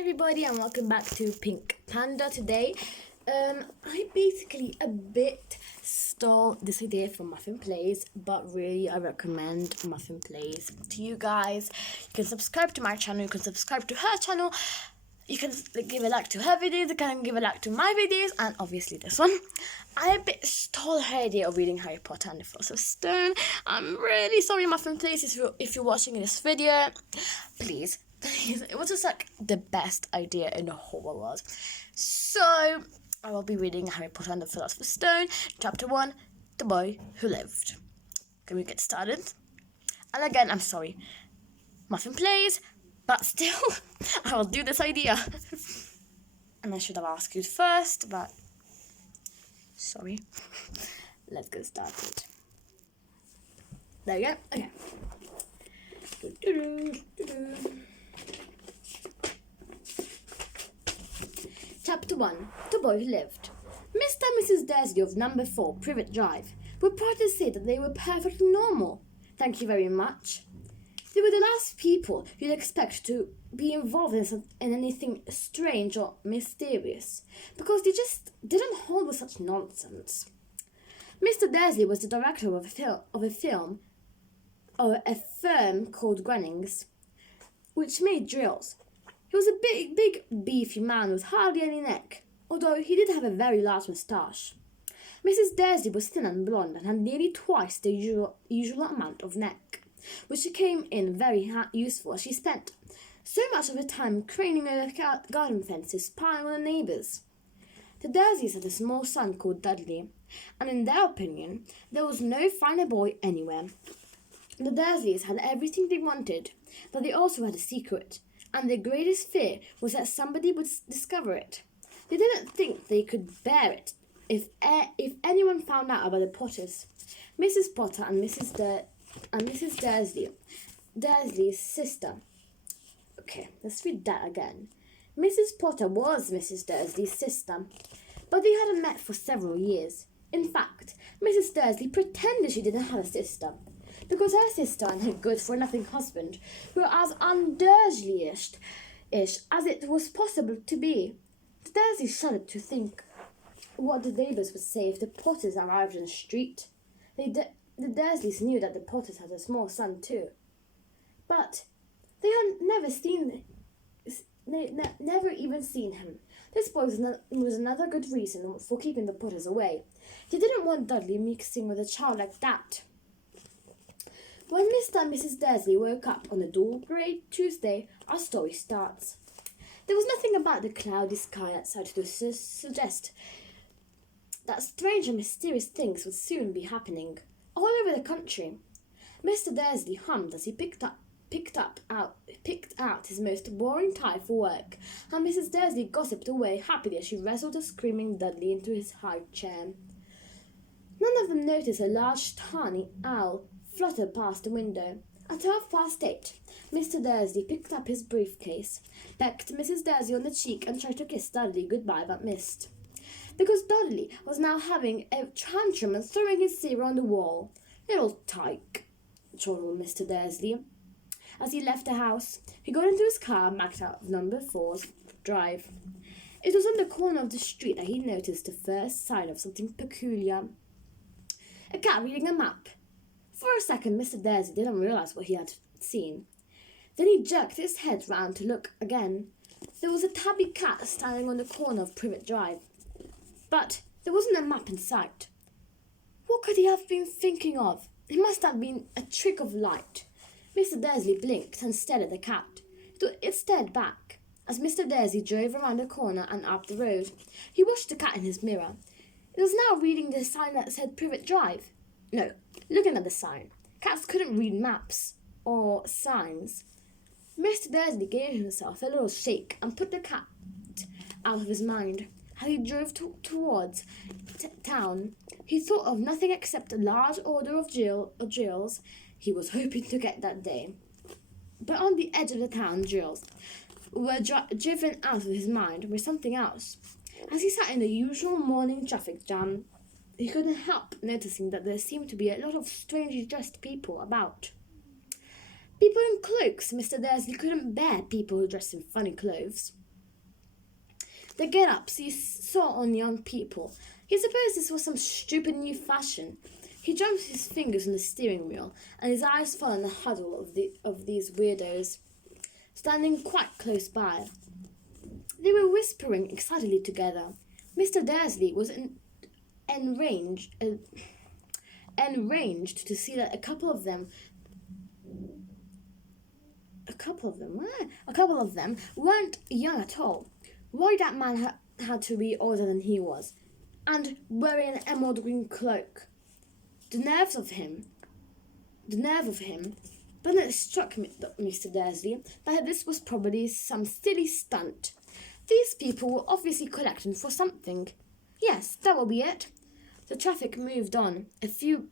everybody and welcome back to Pink Panda. Today I basically a bit stole this idea from Muffin Plays, but really I recommend Muffin Plays to you guys. You can subscribe to my channel, you can subscribe to her channel, you can give a like to her videos, you can give a like to my videos, and obviously this one. I a bit stole her idea of reading Harry Potter and the Philosopher's Stone. I'm really sorry, Muffin Plays, if you're watching this video. Please, it was just like the best idea in the whole world. So I will be reading Harry Potter and the Philosopher's Stone, chapter 1, The Boy Who Lived. Can we get started? And again, I'm sorry, Muffin Plays, but still, I will do this idea. And I should have asked you first, but sorry. Let's get started. There we go. Okay. Chapter 1. The Boy Who Lived. Mr. and Mrs. Dursley of number 4, Privet Drive, were proud to say that they were perfectly normal. Thank you very much. They were the last people you'd expect to be involved in anything strange or mysterious, because they just didn't hold with such nonsense. Mr. Dursley was the director of a firm called Grunnings, which made drills. He was a big, beefy man with hardly any neck, although he did have a very large moustache. Mrs. Dursley was thin and blonde and had nearly twice the usual amount of neck, which came in very useful as she spent so much of her time craning over garden fences, spying on the neighbours. The Dursleys had a small son called Dudley, and in their opinion, there was no finer boy anywhere. The Dursleys had everything they wanted, but they also had a secret, and their greatest fear was that somebody would discover it. They didn't think they could bear it if anyone found out about the Potters. Mrs. Potter and Mrs. Dursley's sister. Okay, let's read that again. Mrs. Potter was Mrs. Dursley's sister, but they hadn't met for several years. In fact, Mrs. Dursley pretended she didn't have a sister, because her sister and her good-for-nothing husband were as un-Dursley-ish as it was possible to be. The Dursleys shuddered to think what the neighbours would say if the Potters arrived in the street. The Dursleys knew that the Potters had a small son too, but they had never even seen him. This was another good reason for keeping the Potters away. They didn't want Dudley mixing with a child like that. When Mr. and Mrs. Dursley woke up on a dull grey Tuesday, our story starts. There was nothing about the cloudy sky outside to suggest that strange and mysterious things would soon be happening all over the country. Mr. Dursley hummed as he picked out his most boring tie for work, and Mrs. Dursley gossiped away happily as she wrestled a screaming Dudley into his high chair. None of them noticed a large tawny owl flutter past the window. At 8:30, Mr. Dursley picked up his briefcase, pecked Mrs. Dursley on the cheek, and tried to kiss Dudley goodbye, but missed, because Dudley was now having a tantrum and throwing his cereal on the wall. "Little tyke," chortled Mr. Dursley. As he left the house, he got into his car and backed out of number 4's drive. It was on the corner of the street that he noticed the first sign of something peculiar. A cat reading a map. For a second, Mr. Dursley didn't realize what he had seen. Then he jerked his head round to look again. There was a tabby cat standing on the corner of Privet Drive, but there wasn't a map in sight. What could he have been thinking of? It must have been a trick of light. Mr. Dursley blinked and stared at the cat. It stared back. As Mr. Dursley drove around the corner and up the road, he watched the cat in his mirror. It was now reading the sign that said Privet Drive. No, looking at the sign. Cats couldn't read maps or signs. Mr. Dursley gave himself a little shake and put the cat out of his mind. As he drove towards town, he thought of nothing except a large order of drills he was hoping to get that day. But on the edge of the town, drills were driven out of his mind with something else. As he sat in the usual morning traffic jam, he couldn't help noticing that there seemed to be a lot of strangely dressed people about. People in cloaks. Mr. Dursley couldn't bear people who dressed in funny clothes. The get-ups he saw on young people. He supposed this was some stupid new fashion. He drummed his fingers on the steering wheel, and his eyes fell on the huddle of these weirdos, standing quite close by. They were whispering excitedly together. Mr. Dursley was enraged to see that a couple of them weren't young at all. Why that man had to be older than he was, and wearing an emerald green cloak. The nerve of him. Then it struck Mr. Dursley that this was probably some silly stunt. These people were obviously collecting for something. Yes, that will be it. The traffic moved on. A few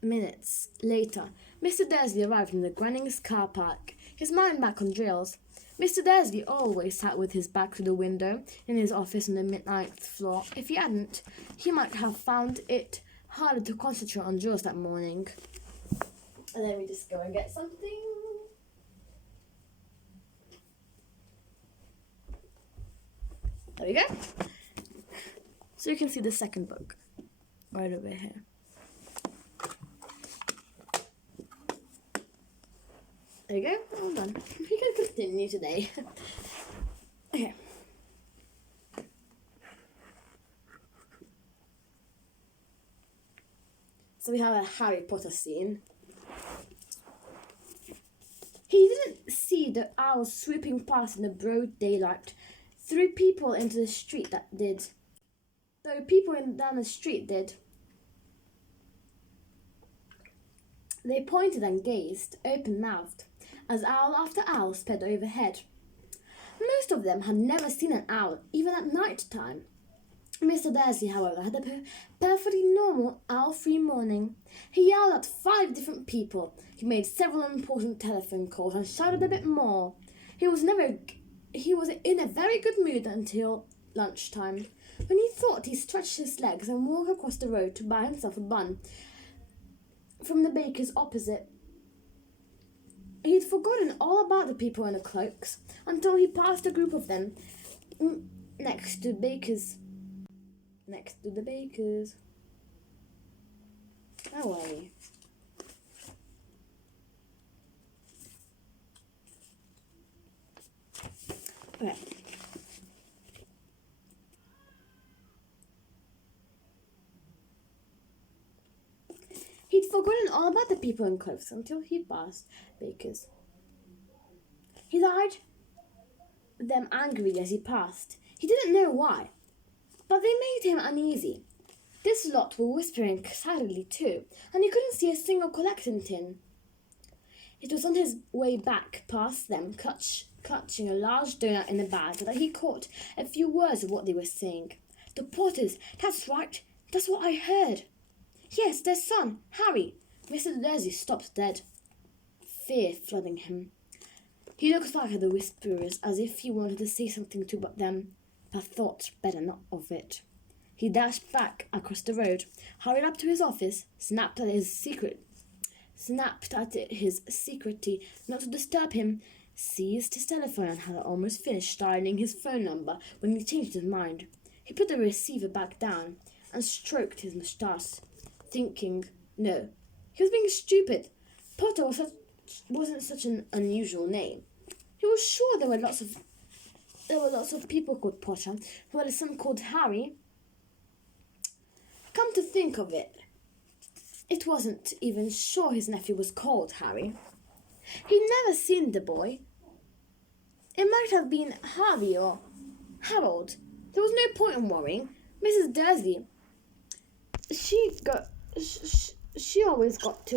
minutes later, Mr. Dursley arrived in the Grunnings car park, his mind back on drills. Mr. Dursley always sat with his back to the window in his office on the midnight floor. If he hadn't, he might have found it harder to concentrate on drills that morning. And then we just go and get something. There we go. So you can see the second book right over here. There you go, all done. We can continue today. Okay. So we have a Harry Potter scene. He didn't see the owl swooping past in the broad daylight. Though people down the street did. They pointed and gazed, open-mouthed, as owl after owl sped overhead. Most of them had never seen an owl, even at night time. Mr. Dursley, however, had a perfectly normal owl-free morning. He yelled at 5 different people. He made several important telephone calls and shouted a bit more. He was in a very good mood until lunchtime, when he thought he stretched his legs and walked across the road to buy himself a bun from the baker's opposite. He'd forgotten all about the people in the cloaks until he passed a group of them next to the baker's. How are you? Okay. He'd forgotten all about the people in cloaks until he passed Baker's. He eyed them angrily as he passed. He didn't know why, but they made him uneasy. This lot were whispering excitedly too, and he couldn't see a single collecting tin. It was on his way back past them, clutching a large donut in a bag, that he caught a few words of what they were saying. The Potters, that's right, that's what I heard. Yes, their son, Harry. Mr. Dursley stopped dead, fear flooding him. He looked back at the whisperers as if he wanted to say something to them, but thought better not of it. He dashed back across the road, hurried up to his office, snapped at his secretary not to disturb him, seized his telephone and had almost finished dialing his phone number when he changed his mind. He put the receiver back down and stroked his moustache, thinking, no, he was being stupid. Potter wasn't such an unusual name. He was sure there were lots of people called Potter, who had a son called Harry. Come to think of it, it wasn't even sure his nephew was called Harry. He'd never seen the boy. It might have been Harvey or Harold. There was no point in worrying. Mrs. Dursley, she always got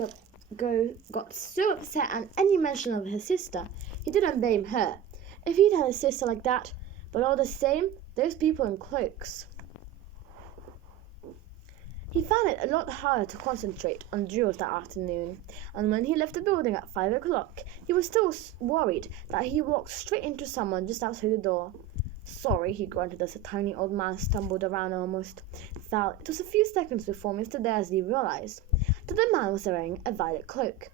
so upset at any mention of her sister. He didn't blame her. If he'd had a sister like that, but all the same, those people in cloaks. He found it a lot harder to concentrate on drills that afternoon, and when he left the building at 5 o'clock, he was still worried that he walked straight into someone just outside the door. Sorry, he grunted as a tiny old man stumbled around and almost fell. It was a few seconds before Mr. Dursley realized that the man was wearing a violet cloak.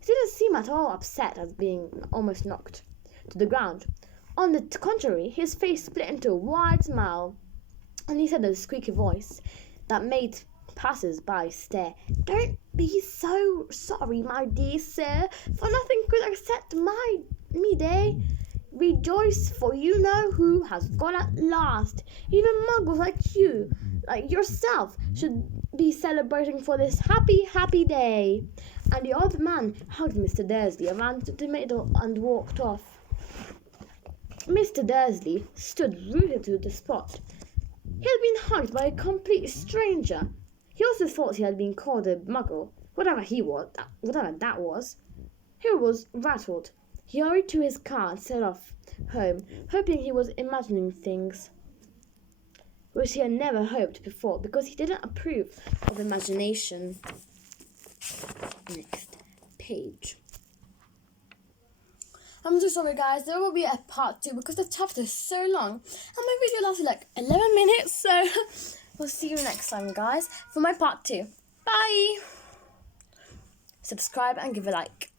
He didn't seem at all upset at being almost knocked to the ground. On the contrary, his face split into a wide smile, and he said in a squeaky voice that made passers-by stare, "Don't be so sorry, my dear sir, for nothing could except me day. Rejoice, for you know who has gone at last. Even muggles like yourself, should be celebrating for this happy, happy day." And the old man hugged Mr. Dursley around the middle and walked off. Mr. Dursley stood rooted to the spot. He had been hugged by a complete stranger. He also thought he had been called a muggle, whatever that was. He was rattled. He hurried to his car and set off home, hoping he was imagining things which he had never hoped before, because he didn't approve of imagination. Next page. I'm so sorry, guys. There will be a part 2 because the chapter is so long, and my video lasted like 11 minutes. So we'll see you next time, guys, for my part 2. Bye. Subscribe and give a like.